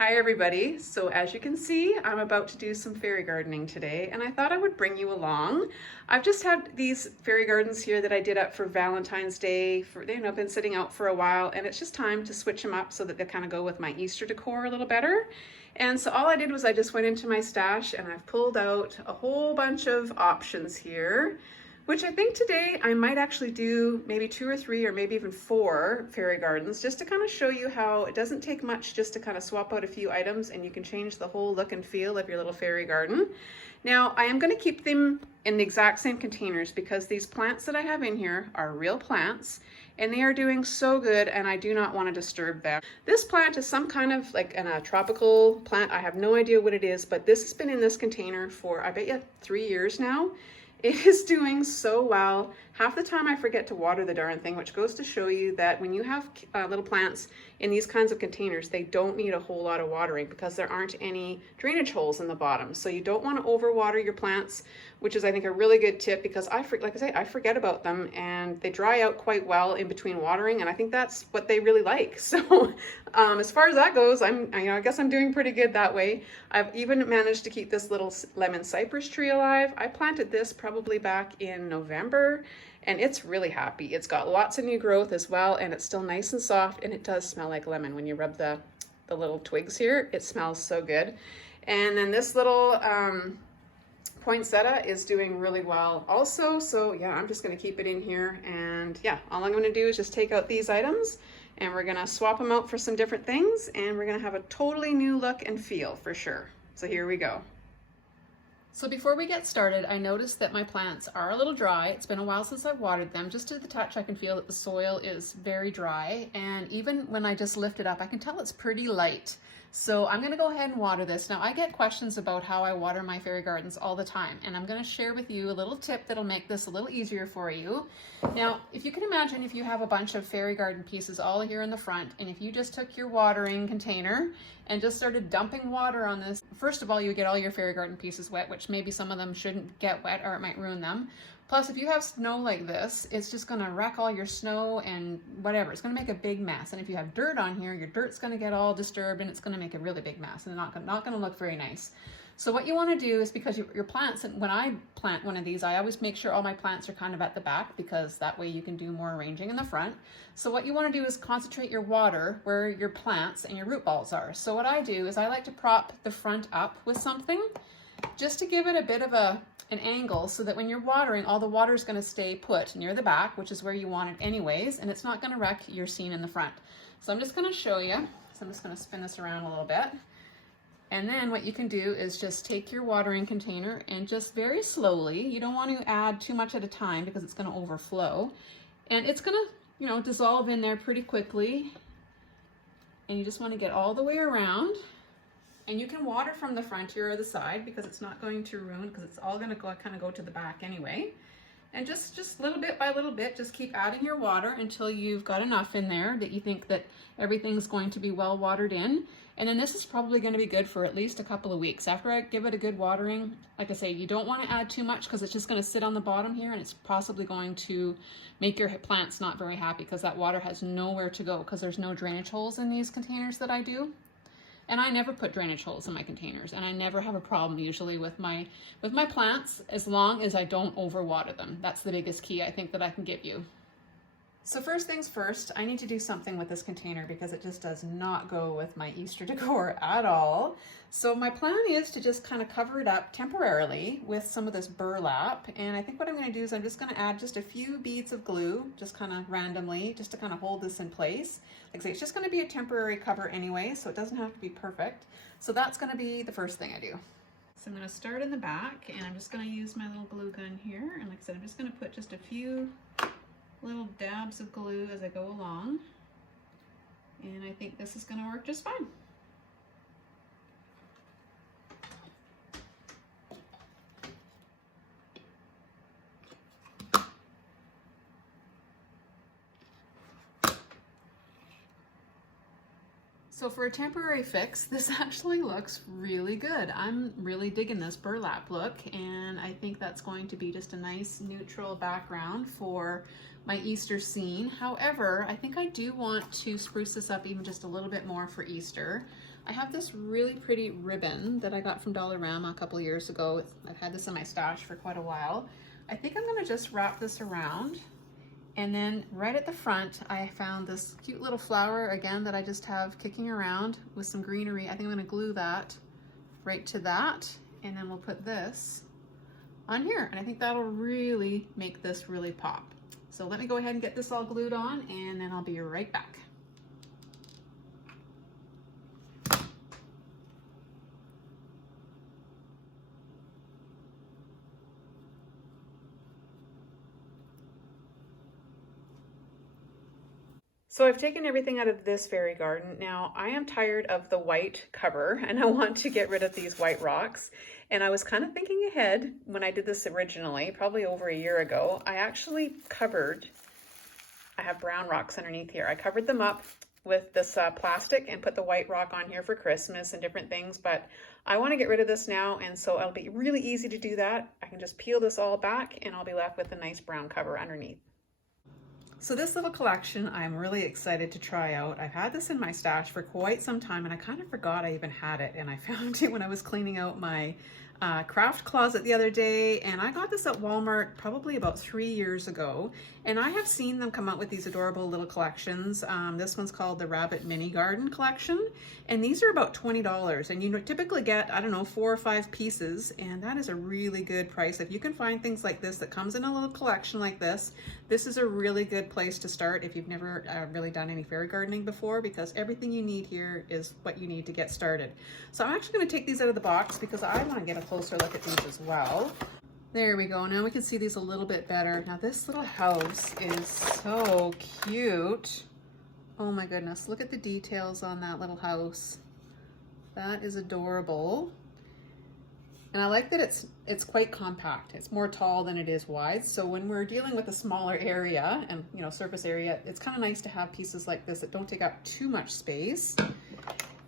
Hi everybody. So as you can see, I'm about to do some fairy gardening today and I thought I would bring you along. I've just had these fairy gardens here that I did up for Valentine's Day. I've been sitting out for a while and it's just time to switch them up so that they kind of go with my Easter decor a little better. And so all I did was I just went into my stash and I've pulled out a whole bunch of options here, which I think today I might actually do maybe 2 or 3 or maybe even 4 fairy gardens, just to kind of show you how it doesn't take much just to kind of swap out a few items and you can change the whole look and feel of your little fairy garden. Now I am going to keep them in the exact same containers because these plants that I have in here are real plants and they are doing so good and I do not want to disturb them. This plant is some kind of like a tropical plant. I have no idea what it is, but this has been in this container for I bet you 3 years now. It is doing so well. Half the time I forget to water the darn thing, which goes to show you that when you have little plants in these kinds of containers, they don't need a whole lot of watering because there aren't any drainage holes in the bottom. So you don't want to overwater your plants, which is I think a really good tip because like I say, I forget about them and they dry out quite well in between watering, and I think that's what they really like. So as far as that goes, I guess I'm doing pretty good that way. I've even managed to keep this little lemon cypress tree alive. I planted this probably back in November and it's really happy. It's got lots of new growth as well and it's still nice and soft and it does smell like lemon when you rub the little twigs here. It smells so good. And then this little poinsettia is doing really well also. So yeah, I'm just going to keep it in here and yeah, all I'm going to do is just take out these items and we're going to swap them out for some different things and we're going to have a totally new look and feel for sure. So here we go. So before we get started, I noticed that my plants are a little dry. It's been a while since I've watered them. Just to the touch, I can feel that the soil is very dry. And even when I just lift it up, I can tell it's pretty light. So I'm going to go ahead and water this. Now I get questions about how I water my fairy gardens all the time. And I'm going to share with you a little tip that'll make this a little easier for you. Now, if you can imagine if you have a bunch of fairy garden pieces all here in the front, and if you just took your watering container and just started dumping water on this, first of all, you would get all your fairy garden pieces wet, which maybe some of them shouldn't get wet or it might ruin them. Plus, if you have snow like this, it's just going to wreck all your snow and whatever. It's going to make a big mess. And if you have dirt on here, your dirt's going to get all disturbed and it's going to make a really big mess and not going to look very nice. So what you want to do is, because your plants, and when I plant one of these, I always make sure all my plants are kind of at the back because that way you can do more arranging in the front. So what you want to do is concentrate your water where your plants and your root balls are. So what I do is I like to prop the front up with something just to give it a bit of an angle so that when you're watering, all the water is going to stay put near the back, which is where you want it anyways, and it's not going to wreck your scene in the front. So I'm just going to show you. So I'm just going to spin this around a little bit. And then what you can do is just take your watering container and just very slowly, you don't want to add too much at a time because it's going to overflow. And it's going to, dissolve in there pretty quickly. And you just want to get all the way around. And you can water from the front here or the side because it's not going to ruin, because it's all going to kind of go to the back anyway. And just little bit by little bit, just keep adding your water until you've got enough in there that you think that everything's going to be well watered in. And then this is probably going to be good for at least a couple of weeks. After I give it a good watering, like I say, you don't want to add too much because it's just going to sit on the bottom here and it's possibly going to make your plants not very happy because that water has nowhere to go because there's no drainage holes in these containers that I do. And I never put drainage holes in my containers, and I never have a problem usually with my plants as long as I don't overwater them. That's the biggest key I think that I can give you. So first things first, I need to do something with this container because it just does not go with my Easter decor at all. So my plan is to just kind of cover it up temporarily with some of this burlap. And I think what I'm going to do is I'm just going to add just a few beads of glue, just kind of randomly, just to kind of hold this in place. Like I say, it's just going to be a temporary cover anyway, so it doesn't have to be perfect. So that's going to be the first thing I do. So I'm going to start in the back and I'm just going to use my little glue gun here. And like I said, I'm just going to put just a few little dabs of glue as I go along, and I think this is going to work just fine. So for a temporary fix, this actually looks really good. I'm really digging this burlap look, and I think that's going to be just a nice neutral background for my Easter scene. However, I think I do want to spruce this up even just a little bit more for Easter. I have this really pretty ribbon that I got from Dollarama a couple years ago. I've had this in my stash for quite a while. I think I'm gonna just wrap this around, and then right at the front I found this cute little flower again that I just have kicking around with some greenery. I think I'm gonna glue that right to that, and then we'll put this on here, and I think that'll really make this really pop. So let me go ahead and get this all glued on, and then I'll be right back. So I've taken everything out of this fairy garden. Now I am tired of the white cover and I want to get rid of these white rocks. And I was kind of thinking ahead when I did this originally, probably over a year ago. I actually covered, I have brown rocks underneath here. I covered them up with this plastic and put the white rock on here for Christmas and different things, but I want to get rid of this now, and so it'll be really easy to do that. I can just peel this all back and I'll be left with a nice brown cover underneath. So this little collection I'm really excited to try out. I've had this in my stash for quite some time and I kind of forgot I even had it, and I found it when I was cleaning out my craft closet the other day, and I got this at Walmart probably about 3 years ago, and I have seen them come out with these adorable little collections. This one's called the Rabbit Mini Garden Collection, and these are about $20, and you typically get, I don't know, 4 or 5 pieces, and that is a really good price. If you can find things like this that comes in a little collection like this is a really good place to start if you've never really done any fairy gardening before, because everything you need here is what you need to get started. So I'm actually going to take these out of the box because I want to get a closer look at these as well. There we go. Now we can see these a little bit better. Now this little house is so cute. Oh my goodness, look at the details on that little house. That is adorable. And I like that it's quite compact. It's more tall than it is wide. So when we're dealing with a smaller area and, you know, surface area, it's kind of nice to have pieces like this that don't take up too much space.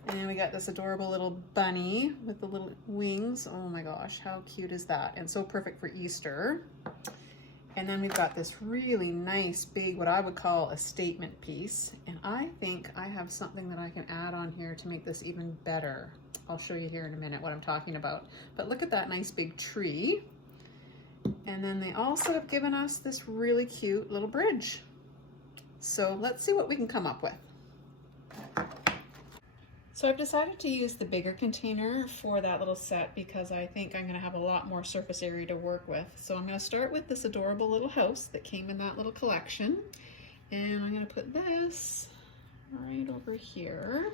And then we got this adorable little bunny with the little wings. Oh my gosh, how cute is that? And so perfect for Easter. And then we've got this really nice big, what I would call a statement piece. And I think I have something that I can add on here to make this even better. I'll show you here in a minute what I'm talking about. But look at that nice big tree. And then they also have given us this really cute little bridge. So let's see what we can come up with. So I've decided to use the bigger container for that little set because I think I'm going to have a lot more surface area to work with. So I'm going to start with this adorable little house that came in that little collection. And I'm going to put this right over here.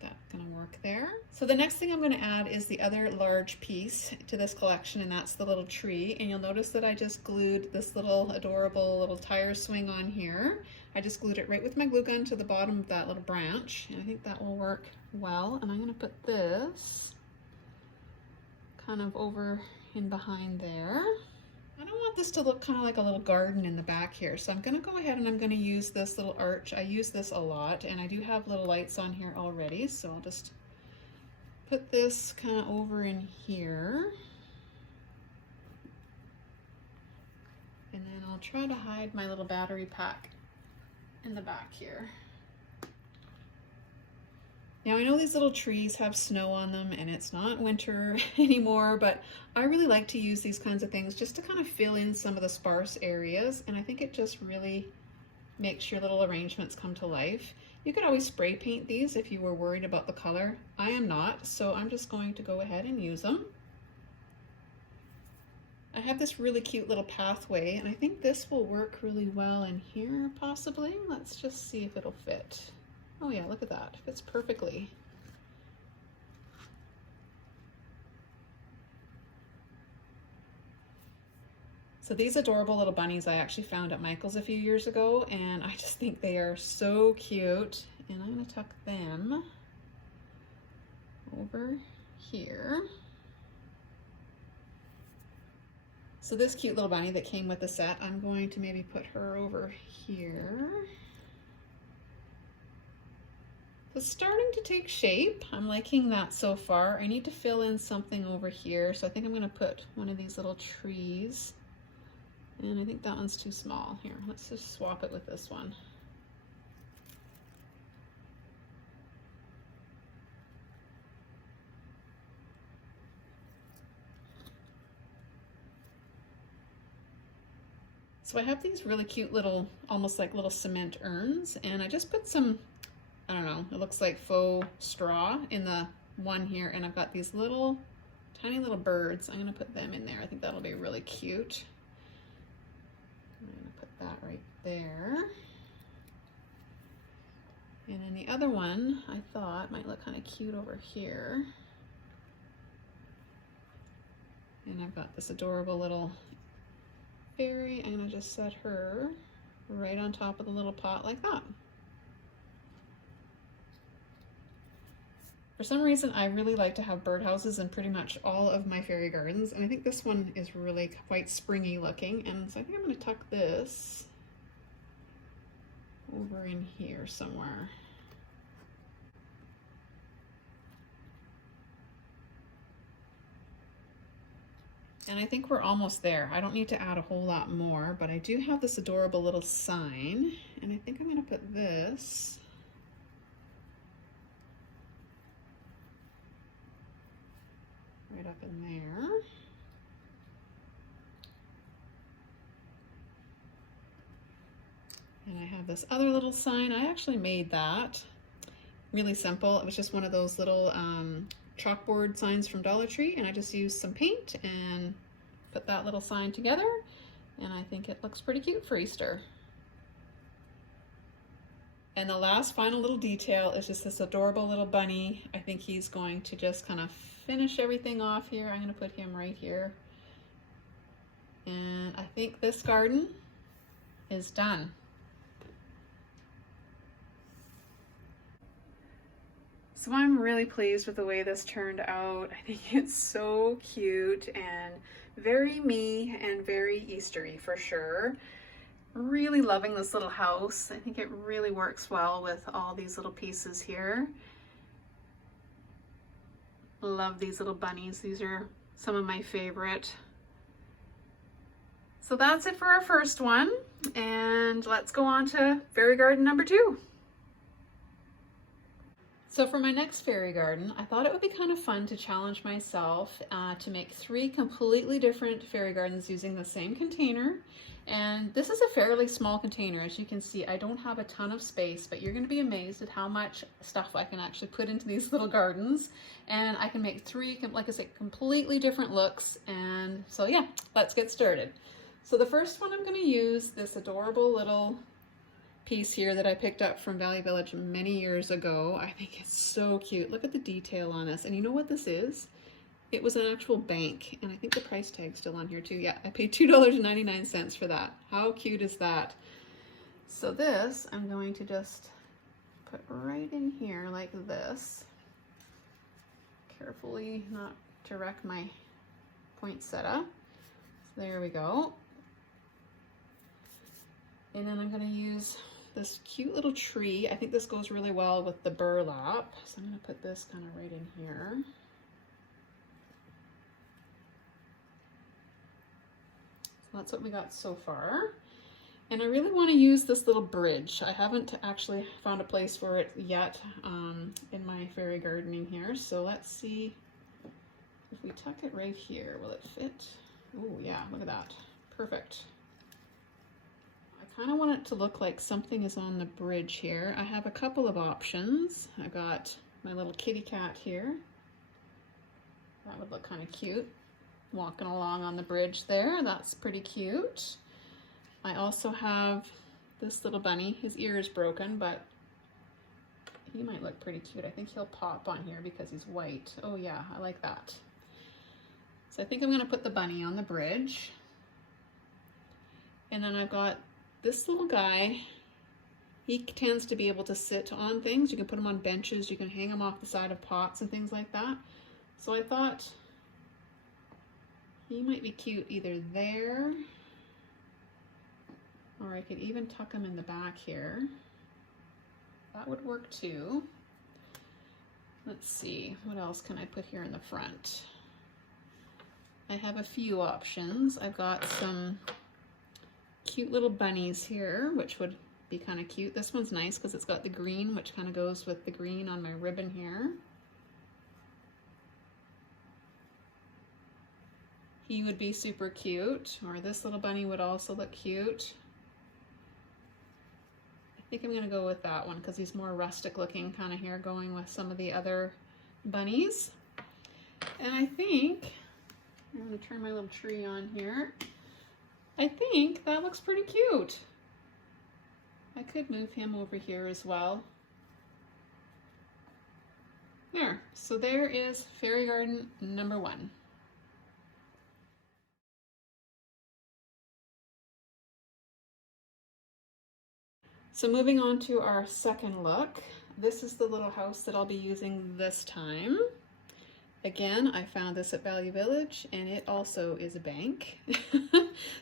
That's going to work there. So the next thing I'm going to add is the other large piece to this collection, and that's the little tree. And you'll notice that I just glued this little adorable little tire swing on here. I just glued it right with my glue gun to the bottom of that little branch, and I think that will work well. And I'm going to put this kind of over in behind there. I don't want this to look kind of like a little garden in the back here, so I'm going to go ahead and I'm going to use this little arch. I use this a lot, and I do have little lights on here already, so I'll just put this kind of over in here. And then I'll try to hide my little battery pack in the back here. Now I know these little trees have snow on them and it's not winter anymore, but I really like to use these kinds of things just to kind of fill in some of the sparse areas, and I think it just really makes your little arrangements come to life. You could always spray paint these if you were worried about the color. I am not, so I'm just going to go ahead and use them. I have this really cute little pathway, and I think this will work really well in here possibly. Let's just see if it'll fit. Oh yeah, look at that, it fits perfectly. So these adorable little bunnies I actually found at Michael's a few years ago, and I just think they are so cute. And I'm gonna tuck them over here. So this cute little bunny that came with the set, I'm going to maybe put her over here. It's starting to take shape. I'm liking that so far. I need to fill in something over here, so I think I'm going to put one of these little trees. And I think that one's too small. Here, let's just swap it with this one. So I have these really cute little, almost like little cement urns, and I just put some, I don't know, it looks like faux straw in the one here, and I've got these little, tiny little birds. I'm gonna put them in there. I think that'll be really cute. I'm gonna put that right there. And then the other one I thought might look kind of cute over here. And I've got this adorable little fairy. I'm gonna just set her right on top of the little pot like that. For some reason, I really like to have birdhouses in pretty much all of my fairy gardens, and I think this one is really quite springy looking, and so I think I'm gonna tuck this over in here somewhere. And I think we're almost there. I don't need to add a whole lot more, but I do have this adorable little sign, and I think I'm gonna put this right up in there. And I have this other little sign. I actually made that. Really simple. It was just one of those little chalkboard signs from Dollar Tree, and I just used some paint and put that little sign together, and I think it looks pretty cute for Easter. And the last final little detail is just this adorable little bunny. I think he's going to just kind of finish everything off here. I'm going to put him right here. And I think this garden is done. So I'm really pleased with the way this turned out. I think it's so cute and very me and very Eastery for sure. Really loving this little house. I think it really works well with all these little pieces here. Love these little bunnies. These are some of my favorite. So that's it for our first one, and let's go on to fairy garden number 2. So for my next fairy garden, I thought it would be kind of fun to challenge myself to make 3 completely different fairy gardens using the same container. And this is a fairly small container. As you can see, I don't have a ton of space, but you're going to be amazed at how much stuff I can actually put into these little gardens. And I can make 3, like I said, completely different looks. And so yeah, let's get started. So the first one, I'm going to use this adorable little piece here that I picked up from Valley Village many years ago. I think it's so cute. Look at the detail on this. And you know what this is? It was an actual bank, and I think the price tag's still on here too. Yeah, I paid $2.99 for that. How cute is that? So this, I'm going to just put right in here like this. Carefully not to wreck my poinsettia. So there we go. And then I'm going to use this cute little tree. I think this goes really well with the burlap. So I'm going to put this kind of right in here. So that's what we got so far. And I really want to use this little bridge. I haven't actually found a place for it yet in my fairy gardening here. So let's see if we tuck it right here. Will it fit? Oh yeah, look at that. Perfect. I kind of want it to look like something is on the bridge here. I have a couple of options. I got my little kitty cat here. That would look kind of cute. Walking along on the bridge there. That's pretty cute. I also have this little bunny. His ear is broken, but he might look pretty cute. I think he'll pop on here because he's white. Oh yeah, I like that. So I think I'm going to put the bunny on the bridge. And then I've got this little guy. He tends to be able to sit on things. You can put him on benches. You can hang him off the side of pots and things like that. So I thought he might be cute either there, or I could even tuck him in the back here. That would work too. Let's see, what else can I put here in the front? I have a few options. I've got some cute little bunnies here, which would be kind of cute. This one's nice because it's got the green, which kind of goes with the green on my ribbon here. He would be super cute, or this little bunny would also look cute. I think I'm gonna go with that one because he's more rustic looking kind of here, going with some of the other bunnies. And I think, I'm gonna turn my little tree on here. I think that looks pretty cute. I could move him over here as well. There, so there is Fairy Garden number 1. So moving on to our second look, this is the little house that I'll be using this time. Again, I found this at Value Village, and it also is a bank.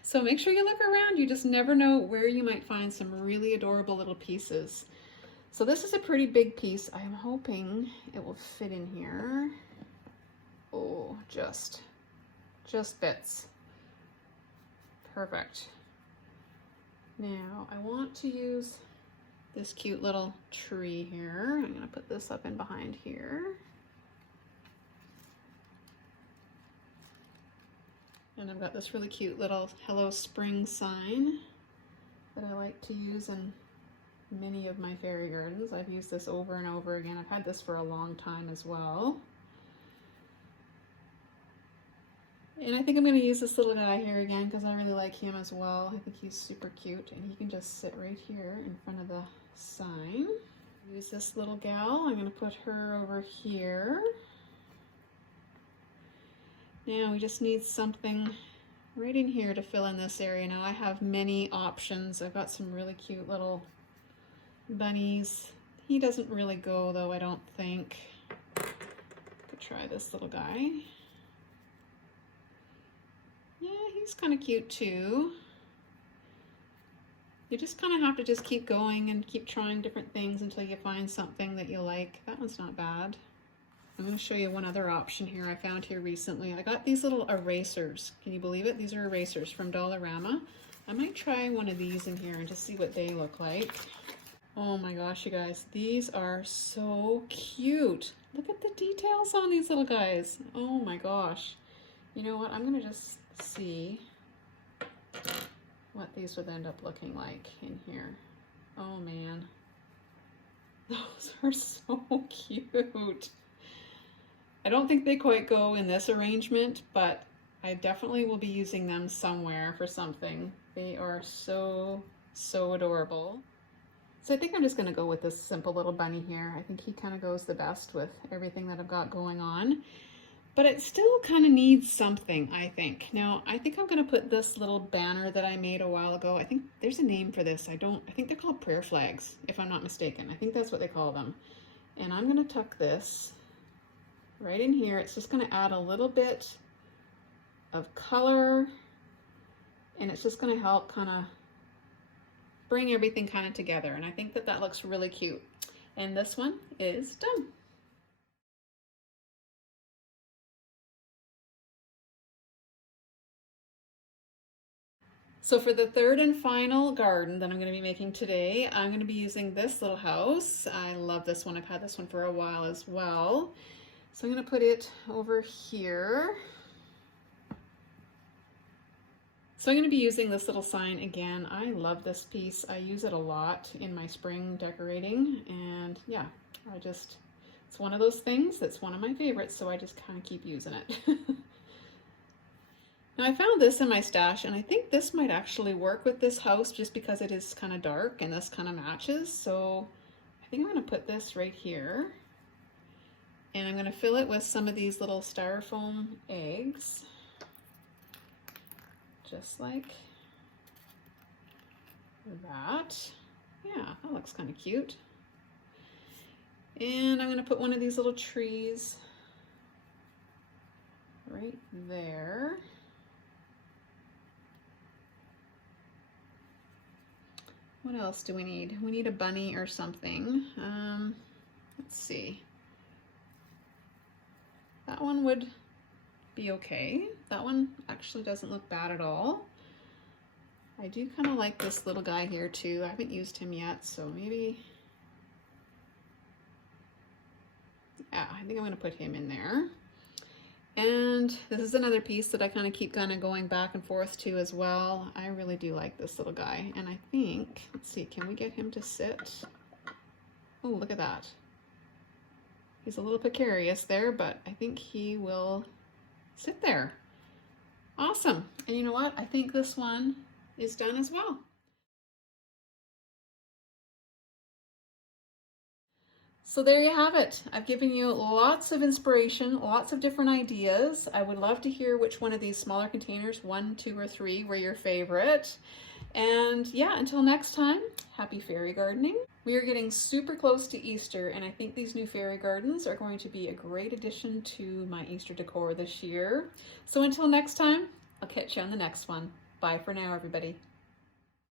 So make sure you look around. You just never know where you might find some really adorable little pieces. So this is a pretty big piece. I am hoping it will fit in here. Oh, just fits. Perfect. Now I want to use this cute little tree here. I'm gonna put this up in behind here. And I've got this really cute little Hello Spring sign that I like to use in many of my fairy gardens. I've used this over and over again. I've had this for a long time as well. And I think I'm going to use this little guy here again because I really like him as well. I think he's super cute, and he can just sit right here in front of the sign. Use this little gal. I'm going to put her over here. Now we just need something right in here to fill in this area. Now I have many options. I've got some really cute little bunnies. He doesn't really go though, I don't think. Could try this little guy. Yeah, he's kind of cute too. You just kind of have to just keep going and keep trying different things until you find something that you like. That one's not bad. I'm going to show you one other option here I found here recently. I got these little erasers. Can you believe it? These are erasers from Dollarama. I might try one of these in here and just see what they look like. Oh my gosh, you guys, these are so cute. Look at the details on these little guys. Oh my gosh. You know what? I'm going to just see what these would end up looking like in here. Oh man. Those are so cute. I don't think they quite go in this arrangement, but I definitely will be using them somewhere for something. They are so adorable. So I think I'm just going to go with this simple little bunny here. I think he kind of goes the best with everything that I've got going on. But it still kind of needs something, I think. Now, I think I'm going to put this little banner that I made a while ago. I think there's a name for this. I think they're called prayer flags, if I'm not mistaken. I think that's what they call them. And I'm going to tuck this right in here. It's just going to add a little bit of color, and it's just going to help kind of bring everything kind of together. And I think that that looks really cute. And this one is done. So for the third and final garden that I'm going to be making today, I'm going to be using this little house. I love this one. I've had this one for a while as well. So I'm going to put it over here. So I'm going to be using this little sign again. I love this piece. I use it a lot in my spring decorating, and yeah, it's one of those things that's one of my favorites, so I just kind of keep using it. Now I found this in my stash, and I think this might actually work with this house just because it is kind of dark and this kind of matches. So I think I'm going to put this right here. And I'm going to fill it with some of these little styrofoam eggs, just like that. Yeah, that looks kind of cute. And I'm going to put one of these little trees right there. What else do we need? We need a bunny or something. Let's see. That one would be okay. That one actually doesn't look bad at all. I do kind of like this little guy here too. I haven't used him yet, so maybe, yeah, I think I'm going to put him in there. And this is another piece that I kind of keep going back and forth to as well. I really do like this little guy. And I think, let's see, can we get him to sit? Oh, look at that. He's a little precarious there, but I think he will sit there. Awesome. And you know what? I think this one is done as well. So there you have it. I've given you lots of inspiration, lots of different ideas. I would love to hear which one of these smaller containers, 1, 2, or 3, were your favorite. And yeah, until next time, happy fairy gardening. We are getting super close to Easter, and I think these new fairy gardens are going to be a great addition to my Easter decor this year. So until next time, I'll catch you on the next one. Bye for now, everybody.